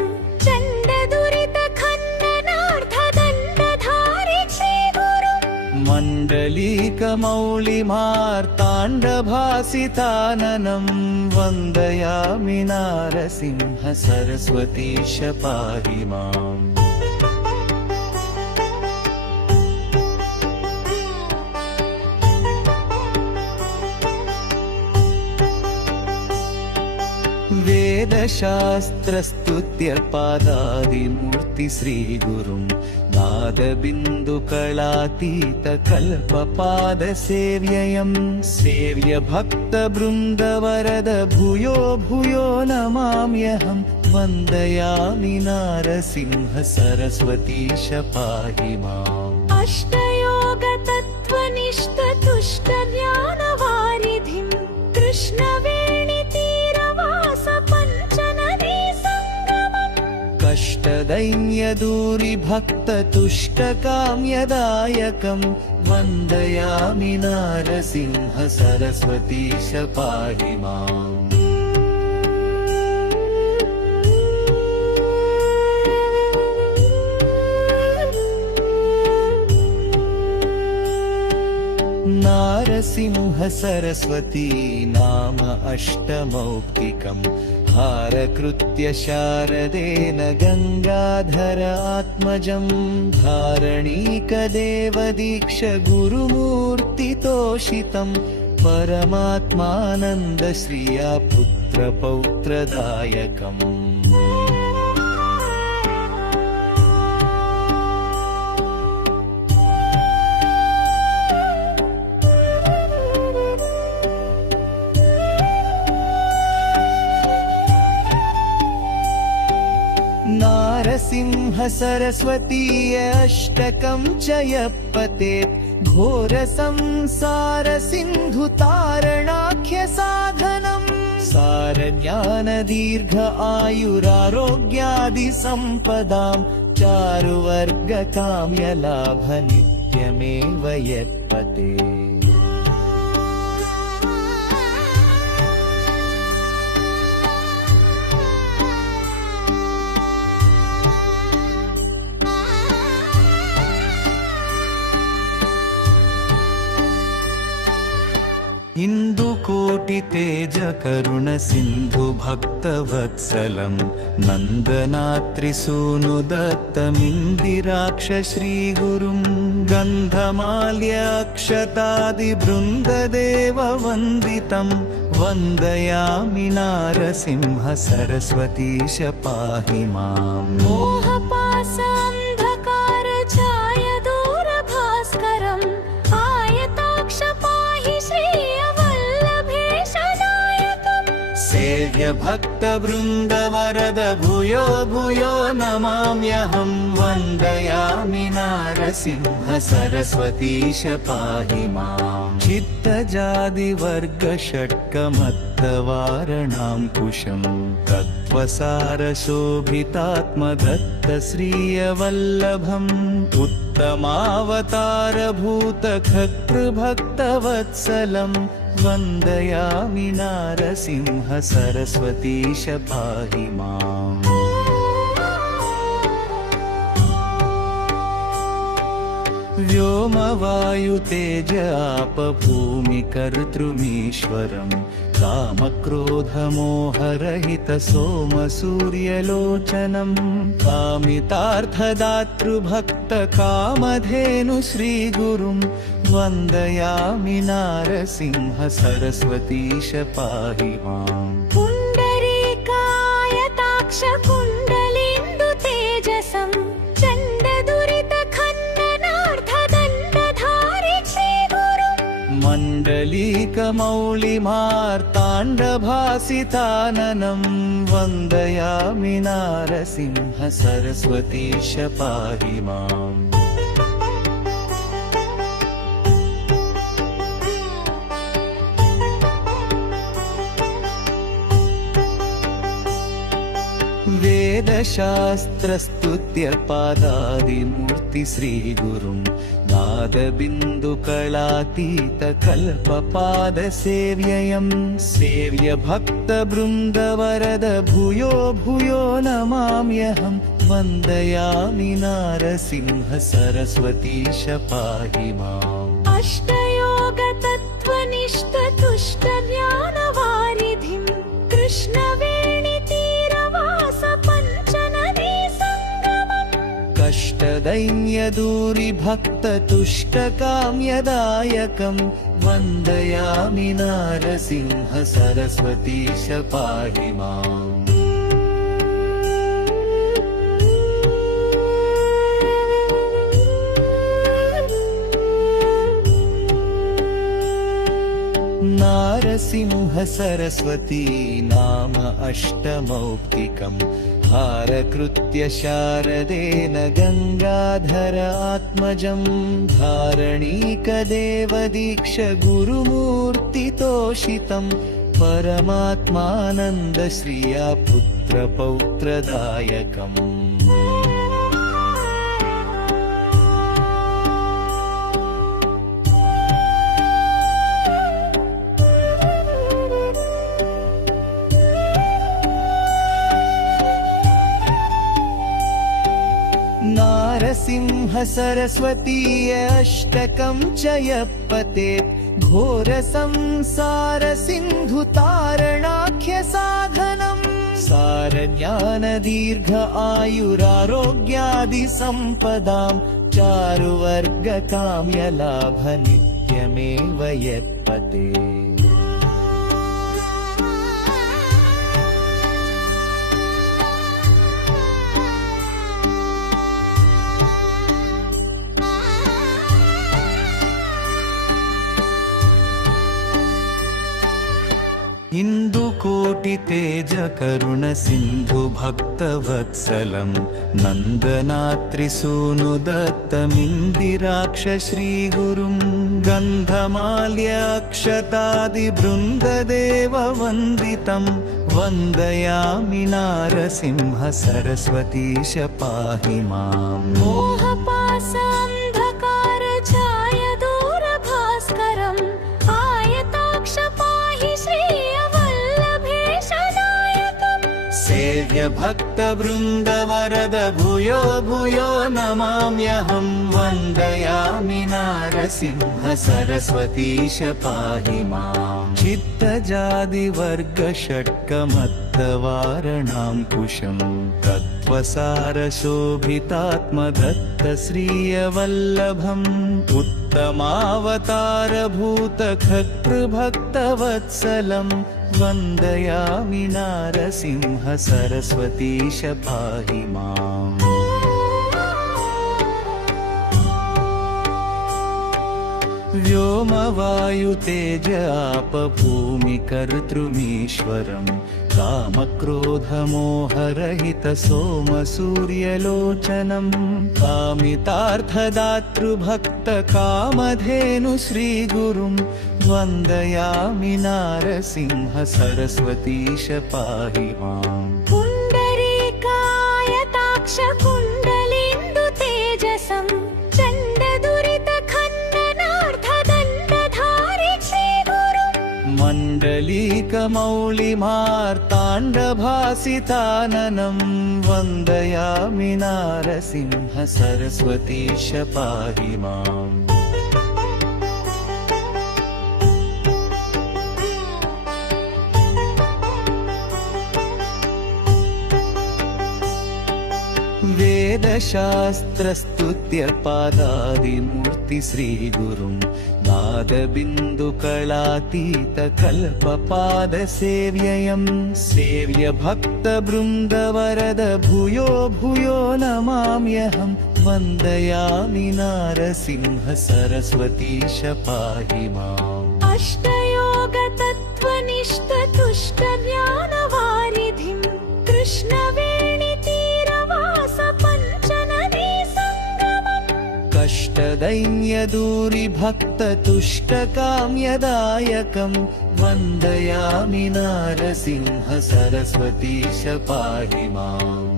चण्डदुरितखण्डनार्थदण्डधारि श्रीगुरुं मण्डलीकमौलिमार्ताण्डभासिताननं वन्दयामि नारसिंह सरस्वतीश पाहि माम्। वेदशास्त्रस्तुत्यपादादिमूर्ति श्रीगुरुं नादबिन्दुकलातीतकल्पपादसेव्ययं सेव्य भक्तवृन्दवरद भूयो भूयो नमाम्यहं वन्दयामि नारसिंह सरस्वतीश पाहि माम्। अष्टयोगतत्त्वनिष्ठतुष्टज्ञानवारिधिं कष्टदैन्यदूरिभक्ततुष्टकाम्यदायकं वन्दयामि नारसिंह सरस्वतीश पाहि माम्। नारसिंह सरस्वती नाम अष्टमौक्तिकम् हारकृत्य शारदेन गङ्गाधर आत्मजं धारणीकदेवदीक्ष गुरुमूर्तितोषितं परमात्मानन्दश्रिया पुत्रपौत्रदायकम्। नारसिंह सरस्वतीय अष्टकं च यः पठेत् घोरसंसारसिन्धुतारणाख्यसाधनम् सारज्ञानदीर्घ आयुरारोग्यादिसम्पदां चारुवर्गकाम्यलाभनित्यमेव यः पठेत्। इन्दुकोटितेज करुणसिन्धु भक्तवत्सलं नन्दनात्रिसूनुदत्तमिन्दिराक्ष श्रीगुरुं गन्धमाल्यक्षतादिबृन्ददेववन्दितं वन्दयामि नारसिंह सरस्वतीश पाहि माम्। मोहपाशान्धकारछायदूरभास्करम् आयताक्ष पाहि श्रियवल्लभेशनायकम् सेव्य भक्तवृन्दवरद भूयो भूयो नमाम्यहं वन्दयामि नारसिंह सरस्वतीश पाहि माम्। चित्तजादिवर्गषट्कमत्तवारणाङ्कुशं तत्त्वसारशोभितात्मदत्तश्रियवल्लभम् उत्तमावतारभूतकर्तृभक्तवत्सलं वन्दयामि नारसिंह सरस्वतीश पाहि माम्। व्योमवायुतेज आपभूमिकर्तृमीश्वरं कामक्रोधमोहरहित सोमसूर्यलोचनं कामितार्थदातृभक्तकामधेनु श्रीगुरुं वन्दयामि नारसिंह सरस्वतीश पाहि माम्। पुण्डरीकायताक्ष कुण्डलेन्दुतेजसं चण्डदुरितखण्डनार्थदण्डधारि श्रीगुरुं मण्डलीकमौलिमार्ताण्डभासिताननं वन्दयामि नारसिंह सरस्वतीश पाहि माम्। वेदशास्त्रस्तुत्यपादादिमूर्ति श्रीगुरुं नादबिन्दुकलातीतकल्पपादसेव्ययं सेव्य भक्तवृन्दवरद भूयो भूयो नमाम्यहं वन्दयामि नारसिंह सरस्वतीश पाहि माम् अष्टयोगतत्त्वनिष्ठतुष्टज्ञानवारिधिं कृष्णवेणितीरवास पञ्चनदी सङ्गमम् कष्टदैन्यदूरिभक्ततुष्टकाम्यदायकम् वन्दयामि नारसिंह सरस्वतीश पाहि माम् नारसिंह सरस्वती नाम अष्टमौक्तिकम् हारकृत्य शारदेन गङ्गाधर आत्मजम् धारणीकदेवदीक्ष गुरुमूर्तितोषितम् परमात्मानन्दश्रिया पुत्रपौत्रदायकम् नारसिंह सरस्वतीय अष्टकं च यः पठेत् घोरसंसार सिन्धुतारणाख्य साधनम् सारज्ञानदीर्घ आयुरारोग्यादि सम्पदाम् चारुवर्गकाम्यलाभ नित्यमेव यः पठेत् हिन्दुकोटितेज करुण सिन्धु भक्तवत्सलं नन्दनात्रिसूनुदत्तमिन्दिराक्ष श्रीगुरुं गन्धमाल्य अक्षतादिबृन्ददेव वन्दितं वन्दयामि नारसिंह सरस्वतीश पाहि माम् मोहपाशान्धकार छायादूरभास्करम् आयताक्ष पाहि श्रियवल्लभेशनायकम् सेव्य भक्तवृन्द वरद भूयो भूयो नमाम्यहं वन्दयामि नारसिंह सरस्वतीश पाहि माम् चित्तजादिवर्ग षट्कमत्तवारणाङ्कुशम् तत्त्वसारशोभितात्मदत्त श्रियवल्लभम् उत्तमावतारभूतखत्रुभक्तवत्सलं वन्दयामि नारसिंह सरस्वतीश पाहि माम् व्योमवायुतेज आप भूमिकर्तृमीश्वरम् कामक्रोधमोहरहित सोमसूर्यलोचनम् कामितार्थदातृभक्त कामधेनु श्रीगुरुं वन्दयामि नारसिंह सरस्वतीश पाहि माम् पुण्डरीकायताक्ष कुण्डलेन्दु तेजसं चण्डदुरितखण्डनार्थदण्डधारि श्रीगुरुम् मण्डलीकमौलिमार्ताण्डभासिताननं वन्दयामि नारसिंह सरस्वतीश पाहि माम् वेदशास्त्रस्तुत्य पादादिमूर्ति श्रीगुरुं नादबिन्दुकलातीत कल्पपादसेव्ययं सेव्य भक्तवृन्दवरद भूयो भूयो नमाम्यहं वन्दयामि नारसिंह सरस्वतीश पाहि माम् अष्टयोगतत्त्वनिष्ठतुष्टज्ञानवारिधिं कृष्णवेणितीरवास पञ्चनदी सङ्गमम् कष्टदैन्यदूरिभक्ततुष्टकाम्यदायकं वन्दयामि नारसिंह सरस्वतीश पाहि माम्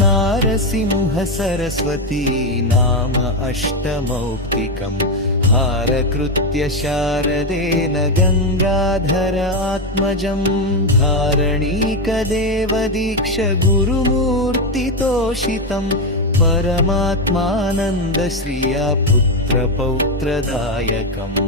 नार नारसिंह सरस्वती नाम अष्टमौक्तिकम् हारकृत्य शारदेन गङ्गाधर आत्मजं धारणीकदेवदीक्ष गुरुमूर्तितोषितं परमात्मानन्दश्रिया पुत्रपौत्रदायकम्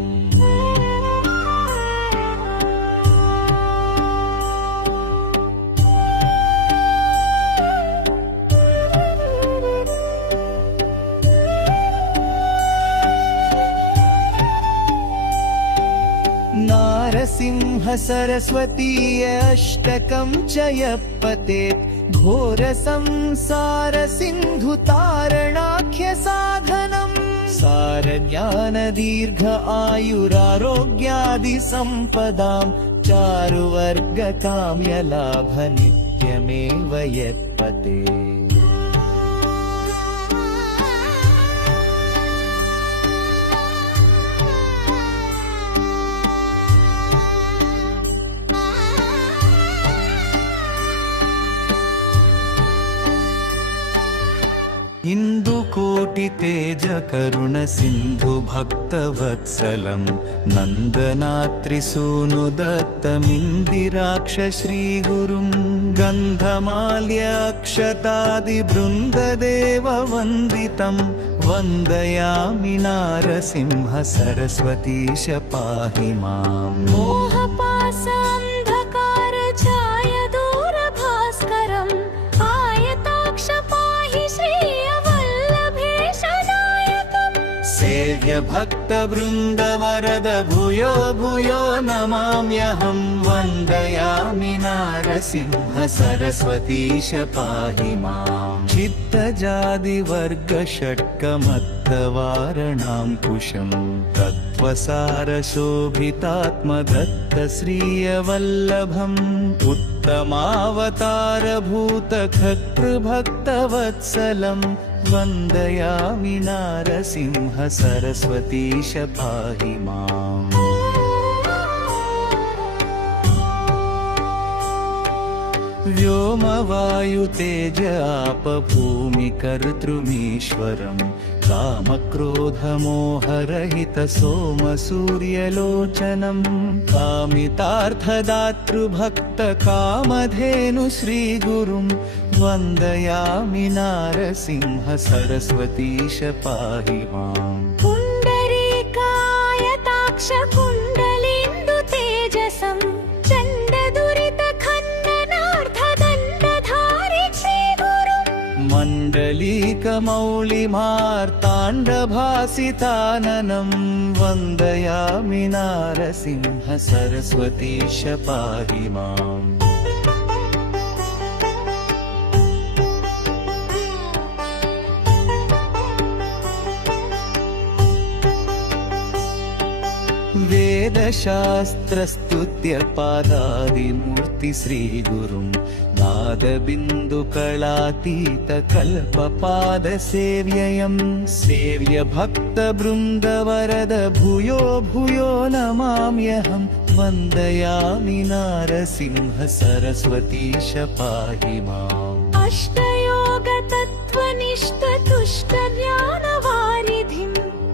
नारसिंह सरस्वतीय अष्टकं च यः पठेत् घोरसंसार सिन्धुतारणाख्य साधनम् सारज्ञान दीर्घ आयुरारोग्यादि सम्पदां चारुवर्ग काम्यलाभ नित्यमेव यत्पते इंदुकोटितेज करुण सिंधु भक्तवत्सलं नन्दनात्रिसूनुदत्तमिन्दिराक्ष श्रीगुरुं गन्धमाल्यक्षतादिबृन्ददेव वन्दितं वन्दयामि नारसिंह सरस्वतीश पाहि माम् मोहपाशान्धकार छाय दूरभास्करम् आयताक्ष पाहि श्रियवल्लभेशनायकम् सेव्य भक्तवृन्दवरद भूयो भूयो नमाम्यहं वन्दयामि नारसिंह सरस्वतीश पाहि माम् चित्तजादिवर्गषट्कमत्तवारणाङ्कुशं तत्त्वसारशोभितात्मदत्तश्रियवल्लभम् उत्तमावतारभूतकर्तृभक्तवत्सलं वन्दयामि नारसिंह सरस्वतीश पाहि माम् व्योमवायुतेज आप भूमिकर्तृमीश्वरं कामक्रोधमोहरहित सोमसूर्यलोचनं कामितार्थदातृभक्तकामधेनु श्रीगुरुं वन्दयामि नारसिंह सरस्वतीश पाहि माम् पुण्डरीकायताक्ष कुण्डलेन्दु तेजसं चण्डदुरितखण्डनार्थदण्डधारि श्रीगुरुं मण्डलीकमौलिमार्ताण्डभासिताननं वन्दयामि नारसिंह सरस्वतीश पाहि माम् वेदशास्त्रस्तुत्य पादादिमूर्ति श्रीगुरुं नादबिन्दुकलातीत कल्पपादसेव्ययं सेव्य भक्तवृन्दवरद भूयो भूयो नमाम्यहं वन्दयामि नारसिंह सरस्वतीश पाहि माम् अष्टयोग तत्त्वनिष्ठ तुष्ट ज्ञानवारिधिं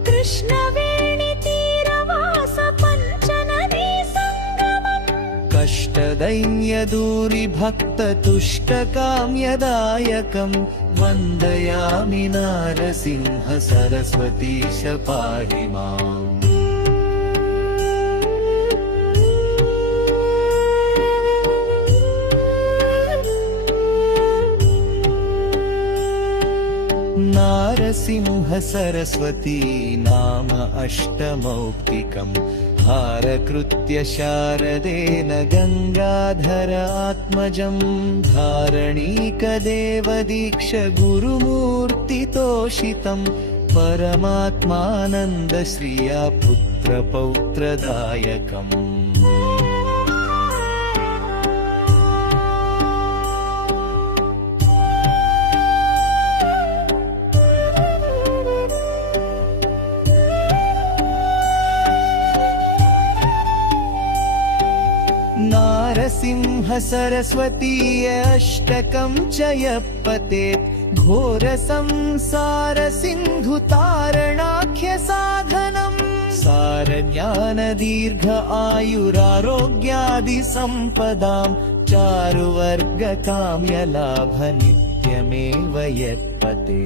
कृष्णवेणितीरवास पञ्चनदी सङ्गमम् कष्टदैन्यदूरि भक्ततुष्टकाम्यदायकं वन्दयामि नारसिंह सरस्वतीश पाहि माम् नारसिंह सरस्वती नाम अष्टमौक्तिकम् हारकृत्य शारदेन गङ्गाधर आत्मजं धारणीकदेवदीक्ष गुरुमूर्तितोषितं परमात्मानन्दश्रिया पुत्रपौत्रदायकम् नारसिंह सरस्वतीय अष्टकं च यः पठेत् घोरसंसार सिन्धुतारणाख्य साधनम् सारज्ञान दीर्घ आयुरारोग्यादि सम्पदां चारुवर्ग काम्यलाभ नित्यमेव यत्पते।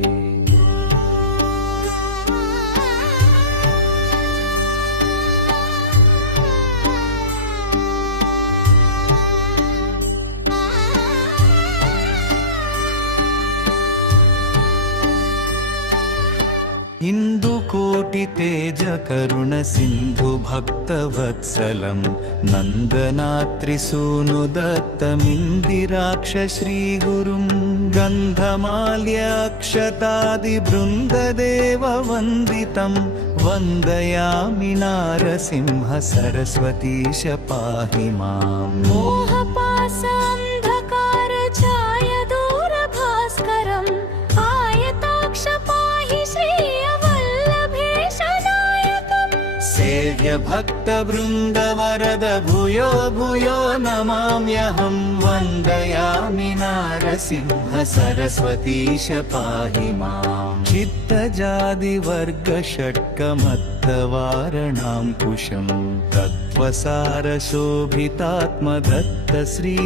इंदुकोटि तेज करुण सिंधु भक्त वत्सलं नंदनात्रिसूनु दत्तमिंदिराक्ष श्रीगुरुं गंधमाल्य अक्षतादि बृंददेव वंदितं वंदयामि नारसिंह सरस्वतीश पाहि माम्। मोहपाश अंधकार छाय दूर भास्करम् आयताक्ष पाहि श्री सेव्य भक्त वृंद वरद भूयो भूयो नमाम्यहं वंदयामि नारसिंह सरस्वतीश पाहि माम्। चित्तजादि वर्ग षट्कमत्तवारणां कुशं तत्त्वसार शोभितात्म दत्त श्री